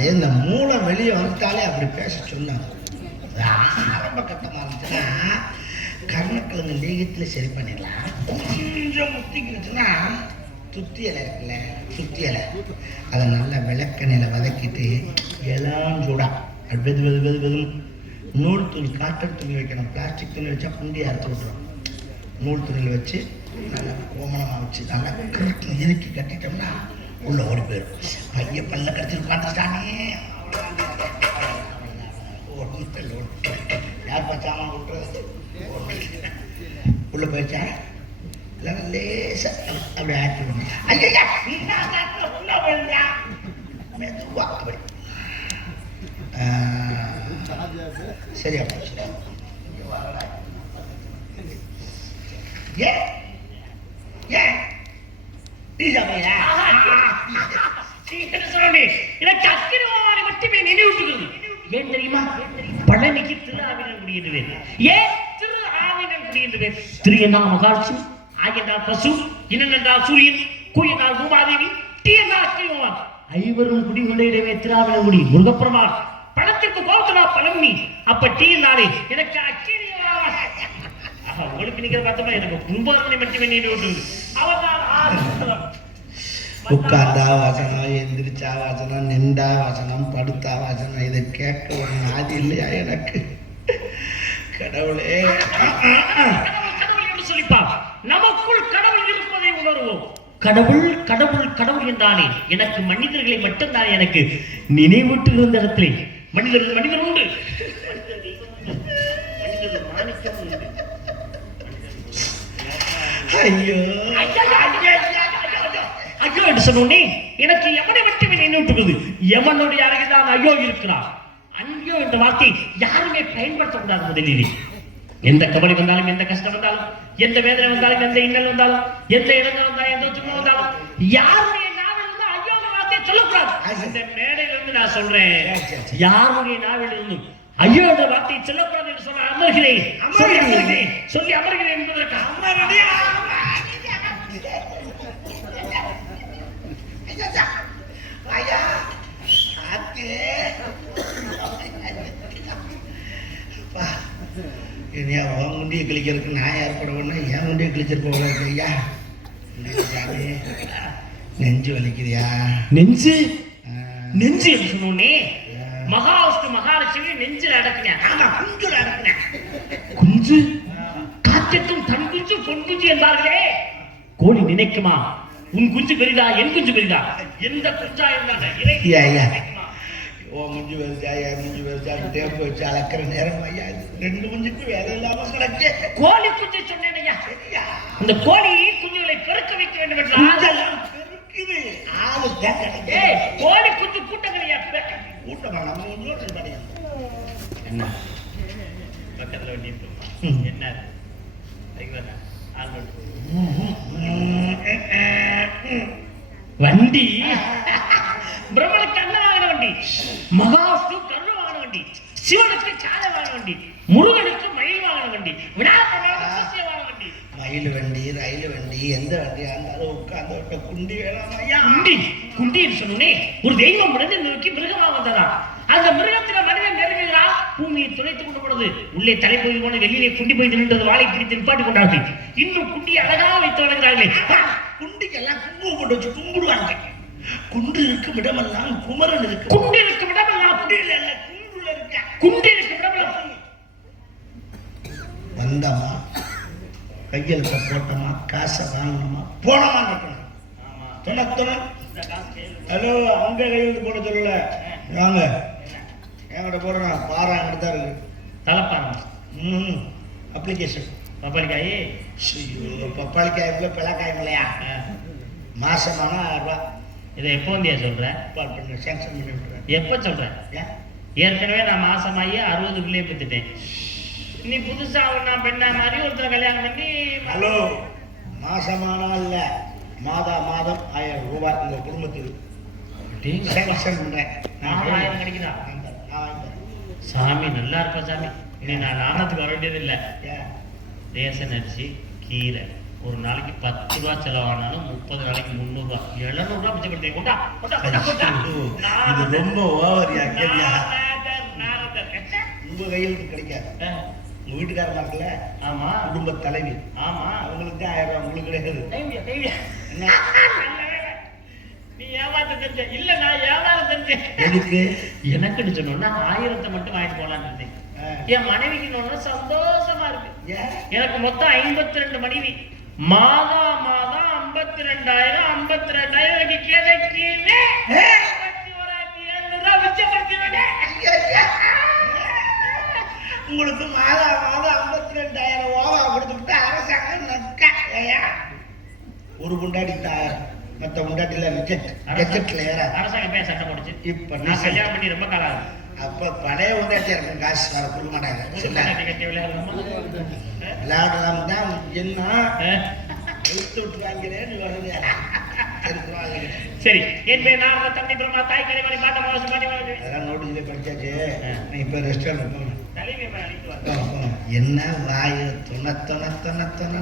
அது இந்த மூளை வெளியே வந்துட்டாலே அப்படி பேச சொன்னாங்க. ஆரம்ப கட்டமாக இருந்துச்சுன்னா கருணக்கிழங்கு லேகத்தில் சரி பண்ணிடலாம். கொஞ்சம் முத்திக்கிடுச்சுன்னா சுத்தி இலை இருக்குல்ல, சுத்தி இலை அதை நல்லா விளக்கெண்ணையில் வதக்கிட்டு எல்லாம் சூடா அது வெது வெது வெது வெது நூல் துணி, காட்டன் துணி வைக்கணும். பிளாஸ்டிக் துணி வச்சா புண்டி அறுத்து விட்றோம். நூல் துணியில் வச்சு நல்லா கோமணமாக வச்சு நல்லா இறுக்கி கட்டிட்டோம்னா உள்ள ஓடி போயிடும். பையன் பல்ல கடிச்சிட்டு பார்த்துட்டானே யார் பச்சாம விட்டுறது உள்ள போயிடுச்சா இல்லைன்னா லேசா அப்படி ஆக்கி விடணும். ஐயா மெதுவா அப்படி சரியா போச்சு. ஏன் ஏன் எனக்கு அக்கிரமமான மட்டுமே நினைவூட்டுகிறது. ஏன் தெரியுமா? பழனிக்கு திரு ஆவினன் குடியிருவேன். ஏன் திரு ஆவினன் குடியிருவேன்? திரு என்றால் மகாட்சி, ஆ என்றால் பசு, இனன் என்றால் சூரியன், கு என்றால் பூமாதேவி, டி என்றால் அக்கிரமவான். ஐவரும் குடிகொண்டிடவே திராவிடன் குடி முருகப்பெருமான். பணத்திற்கு கோபத்தனா பழனி. அப்ப டி என்றாலே எனக்கு அக்கிரமவான். உங்களுக்கு நிக்கிற பார்த்தோமா எனக்கு கும்பகர்ணனை மட்டுமே நினைவூட்டுகிறது. அவர்தான் உட்கார்ந்தா வாசனம், எந்திரிச்சா வாசனம், நின்றா வாசனம், படுத்தா வாசனம். இதை கேட்க ஒரு நாதி இல்லையா எனக்கு? கடவுளே, சொல்லிப்பார். நமக்குள் கடவுள் இருப்பதை உணர்வோம். கடவுள் கடவுள் கடவுள் என்றாலே எனக்கு மனிதர்களை மட்டும்தான் எனக்கு நினைவூட்டு இருந்த இடத்திலே மனிதர் மனிதர் உண்டு. ஐயோ ஐயோ என்று சொன்னோன்னே எனக்கு எமனை மட்டுமே நினைவூட்டுகிறது. எமனுடைய அருகில்தான் ஐயோ இருக்கிறார். ஐயோ என்ற வார்த்தை யாருமே பயன்படுத்தக்கூடாது. முதலிலே எந்த கவலை வந்தாலும், எந்த கஷ்டம் வந்தாலும், எந்த வேதனை வந்தாலும், எந்த இன்னல் வந்தாலும், எந்த இடங்கள் வந்தாலும், எந்த துன்பம் வந்தாலும் யாருடைய நாவில் இருந்து ஐயோ என்ற வார்த்தையை சொல்லக்கூடாது. இந்த மேடையிலிருந்து நான் சொல்றேன், யாருடைய நாவில் இருந்து ஐயோ என்ற வார்த்தையை சொல்லக்கூடாது என்று சொல்ல அமர்கிறேன், சொல்லி அமர்கிறேன் என்பதற்கு உன் குண்டியை கிழிக்கிறதுக்கு நான் ஏற்படணும்னா என் குண்டியை கிழிச்சிட்டு போகல. ஐயா நெஞ்சு வலிக்குதியா? நெஞ்சு நெஞ்சு என்று சொன்னோன்னே மகாவிஷ்ணு மகாலட்சுமி நெஞ்சில் அடக்குனேன். ஆமா, குஞ்சுல அடக்குனேன். குஞ்சு காத்திட்டும் தன் குஞ்சு பொன் குஞ்சு என்பார்களே. கோழி நினைக்குமா உன் குஞ்சு பெரிதா என் குஞ்சு பெரிதா? எந்த குஞ்சா இருந்தாங்க உன் குஞ்சு வருச்சா என் குஞ்சு வருச்சா டேப்பு வச்சு அளக்கிற நேரம் ஐயா ரெண்டு குஞ்சுக்கு வேலை இல்லாம கிடக்கு. கோழி குஞ்சு சொன்னேன் ஐயா. இந்த கோழி குஞ்சுகளை பெருக்க வைக்க வேண்டும் என்றால் கோழி குஞ்சு கூட்டங்களையா கூட்டமா நம்ம கொஞ்சம் என்ன பக்கத்துல வண்டி என்ன வண்டி பிரம்மனுக்கு அன்னவாகன வண்டி, மகாவிஷ்ணு கருண வாகன வண்டி, சிவனுக்கு சாலை வாகன வண்டி, முருகனுக்கு மயில் வாகன வண்டி, விநாயகருக்கு வாகன வண்டி. மயில் வண்டி, ரயில் வண்டி, எந்த வண்டியா இருந்தாலும் உட்கார்ந்து குண்டி வேணாம். குண்டி குண்டி சொன்னே ஒரு தெய்வம் முடிந்து நோக்கி மிருகமாக வந்ததா. அந்த மிருகத்தில மனிதன் நெருங்குகிறா, பூமியை துளைத்துக் கொண்டு போனது. உள்ளே தலைப்பகுதி போன வெளியிலே குண்டி போய் நின்றது. வாழை பிடித்து நிப்பாட்டி கொண்டார்கள். இன்னும் குண்டி அழகாக வைத்து வளர்கிறார்களே. குண்டிக்கெல்லாம் குங்குமம் போட்டு வச்சு கும்பிடுவாங்க. குண்டு இருக்கும் இடமெல்லாம் குமரன் இருக்கு. குண்டு இருக்கும் இடமெல்லாம் குண்டில் அல்ல, குண்டுல இருக்க. குண்டு இருக்கும் இடமெல்லாம் வந்தமா கையெழுத்த போட்டோமா, காசை வாங்கணுமா, போனமா இருக்கணும். துணை ஹலோ, அங்க கையெழுத்து போட சொல்லல, வாங்க என்கிட்ட போடுறேன். பாறை அங்கிட்டு தான் இருக்கு. தலைப்பாரம் அப்ளிகேஷன். பப்பாளிக்காய். பப்பாளிக்காய் இல்லை, பிள்ளைக்காய் இல்லையா? மாசமான 1000 ரூபா. இதை எப்போ வந்தியா சொல்ற? சேங்ஷன் பண்ணி விட்டுறேன். எப்போ சொல்றேன்? ஏற்கனவே நான் மாசமாயி 60 பிள்ளைய பெற்றுட்டேன். நீ புதுசா நான் பெண்ணா மாதிரி ஒருத்தர் கல்யாணம் பண்ணி. ஹலோ, மாசமானா இல்ல, மாதம் 1000 ரூபாய் உங்க குடும்பத்துக்கு சேங்ஷன் பண்றேன். 1000 கிடைக்குதா? சாமி நல்லா இருப்பா சாமி. இனி நான் நாணத்துக்கு வர வேண்டியது இல்லை. ரேஷன் அரிசி, கீரை, ஒரு நாளைக்கு 10 ரூபா செலவானாலும் 30 நாளைக்கு 300 ரூபா 700 ரூபா மிச்சப்படுத்தி கொண்டா கொண்டா கொண்டா கொண்டா. இது ரொம்ப ஓவரியா கேள்வியா? நாரதர். உங்க கையெழுத்து கிடைக்காது. உங்க வீட்டுக்காரமா இருக்குல்ல, ஆமா குடும்ப தலைவி, ஆமா அவங்களுக்கு 1000 ரூபாய், உங்களுக்கு கிடையாது. தைவியா தைவியா என்ன? நீ ஏமாத்த செஞ்ச இல்ல, நான் ஏமாத்த செஞ்சேன். எதுக்கு? எனக்குன்னு சொன்னோன்னா 1000 மட்டும் வாங்கிட்டு போலான்னு இருந்தேன். என் மனைவிக்கு சொன்னா சந்தோஷமா இருக்கு. எனக்கு மொத்தம் 52 மனைவி. மாதம் 52,000 52,000 எனக்கு கிடைக்குது. 51,700 மிச்சப்படுத்தினே. உங்களுக்கு மாதம் 52,000 ஓவா கொடுத்துட்டு அரசாங்கம் நக்கா. ஒரு குண்டாடி 1000, மற்ற குண்டாட்டில ரிஜெக்ட்ல ஏற அரசாங்கம் பேச சட்டம் போடுச்சு. இப்ப நான் கல்யாணம் பண்ணி ரொம்ப காலம் ஆகுது. அப்ப பழைய குண்டாட்டியா இருக்கும், காசு வர கொடுக்க மாட்டாங்க. விளையாடலாம் தான் என்ன எழுத்து விட்டு வாங்கிறேன்னு வருது. சரி, என் பேர் நாரத தண்ணி பிரமா தாய் கலைமணி பாட்ட மாசு பாட்டி அதெல்லாம் நோட்டீஸ்ல படிச்சாச்சு. நீ இப்ப ரெஸ்டாரண்ட் போங்க. தலைமை என்ன வாயு தொண தொண தொண தொண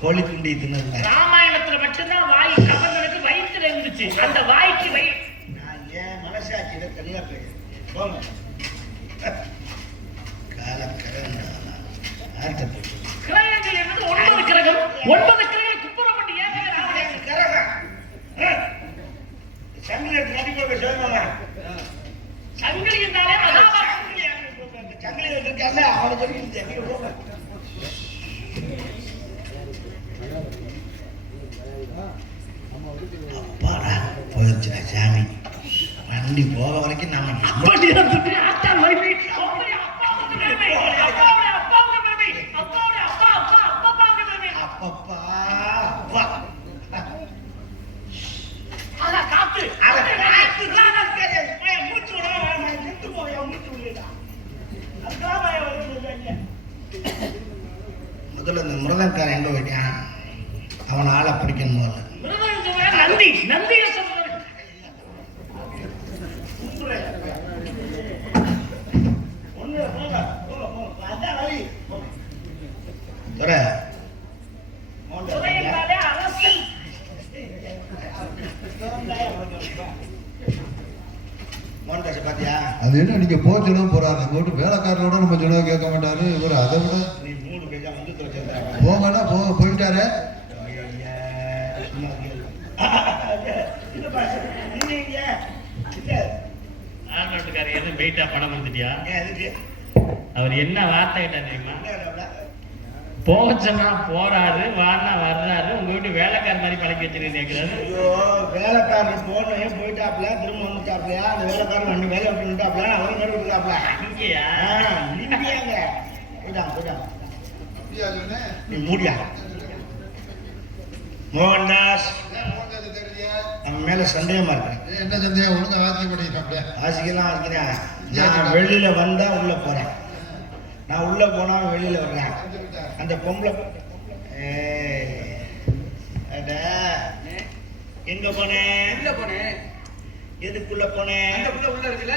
கோழி துண்டி தின்னு. ராமாயணத்துல மட்டும்தான் வாய் கவர்னருக்கு வயிற்றுல இருந்துச்சு. அந்த வாய்க்கு நான் ஏன் மனசாட்சியில தனியா போய் போங்க. காலக்கரங்க கிரகங்கள் என்பது 9 கிரகம். 9 கிரகங்கள் குப்புறப்பட்டு ஏன் கரகம் சங்கிலி நடிக்க சொல்லுவாங்க. சங்கிலி இருந்தாலே சங்கிலி இருக்காங்க, அவனை சொல்லி போங்க. அப்பாடா போயிடுச்சுடா சாமி. வண்டி போக வரைக்கும் நாம முதல்ல இந்த முருகன்காரன் எங்க போயிட்டான்? அவன் ஆளை பிடிக்கணும் முதல்ல. நந்தி நந்தி அது என்ன நீங்க போச்சுன்னு போறாரு. போட்டு வேலைக்காரரோட நம்ம சொன்னதை கேட்க மாட்டாரு. ஒரு அதை விட நீ 3 பேஜா வந்து போங்கன்னா போயிட்டாரு. எதுவும் வெயிட்டா பணம் வந்துட்டியா? அவர் என்ன வார்த்தை கேட்டா தெரியுமா? போக சொன்னா போறாரு, வானா வர்றாரு, உங்க வீட்டு வேலைக்கார மாதிரி பழக்கி வச்சிருக்கீங்க. ஐயோ, வேலைக்காரன் போனே போயிட்டாப்ல, திரும்ப வந்துட்டாப்லையா? அந்த வேலைக்காரன் 2 வேலை விட்டுட்டாப்ல, அவரும் வேலை விட்டுட்டாப்ல. இங்கேயா? இங்கேயாங்க. போயிட்டான். நீ மூடியா? மோகன்தாஸ், நம்ம மேல சந்தேகமா இருக்கு. என்ன சந்தேகம்? ஒழுங்கா வாசிக்க படிக்கிறாப்ல. வாசிக்கலாம் வாசிக்கிறேன். நான் வெளியில வந்தா உள்ள போறேன், நான் உள்ள போனா வெளியில வர்றேன். அந்த பொம்பளை எங்க போனேன்? உள்ள போனேன். எதுக்குள்ள போனேன்? அந்த புள்ள உள்ள இருக்குல்ல,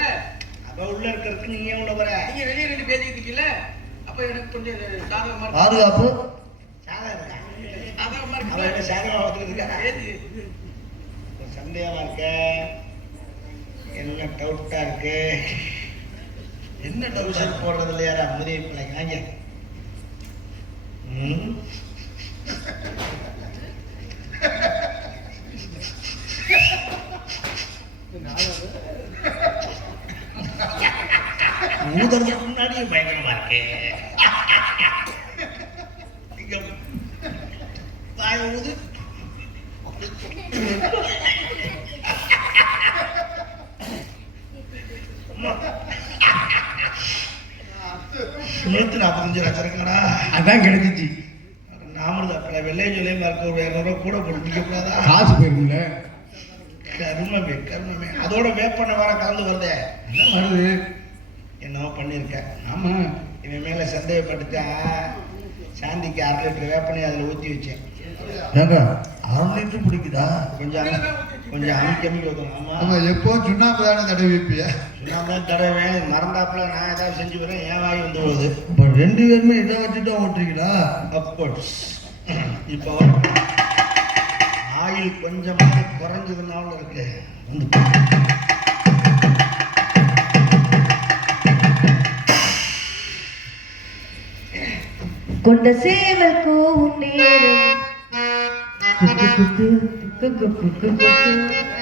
அப்ப உள்ள இருக்கிறதுக்கு நீங்க உள்ள போற. நீங்க வெளியே நின்று பேசிக்கிட்டு இருக்கீங்கல்ல, அப்ப எனக்கு கொஞ்சம் சாதகமா பாதுகாப்பு சாதகமா இருக்கு. அவன் என்ன சாதகமா வந்துருக்கா? சந்தேகமா இருக்க? என்ன டவுட்டா இருக்கு? என்ன டவுசர் போடுறது இல்லையாரா? முதலிய பிள்ளைங்க வாங்க. ஊதறதுக்கு முன்னாடியே பயங்கரமா இருக்கு. வாய ஊது. நூத்தி 45 லட்சம் இருக்குடா. அதான் கிடைச்சிச்சு. நாமளும் அப்ப வெள்ளைய சொல்லியும் இருக்க ஒரு 200 கூட போட்டு கூடாதா? காசு போயிருக்குல்ல. கருமமே அதோட வேப்பண்ண வர கலந்து வருதே வருது. என்னவோ பண்ணியிருக்கேன். ஆமா, இவன் மேல சந்தேகப்பட்டுட்டா சாந்திக்கு 1/2 லிட்டர் வேப்பண்ணை அதில் ஊற்றி வச்சேன். ஏங்க 1/2 லிட்டர் பிடிக்குதா? கொஞ்சம் அமுக்கி வைக்கணும். ஆமா, நம்ம எப்போ சுண்ணாம்பு தானே தடவை வைப்பிய? சுண்ணாம்பு தான் தடவேன். மறந்தாப்புல நான் ஏதாவது செஞ்சு வரேன், என் வாய் வந்து போகுது. இப்போ 2 பேருமே இதை வச்சுட்டு ஓட்டுறீங்களா? அப்கோர்ஸ் இப்போ ஆயில் கொஞ்சமாக குறைஞ்சதுனால இருக்கு வந்து கொண்ட சேவல் கூவும் நேரம் குக்கு குக்கு குக்கு குக்கு குக்கு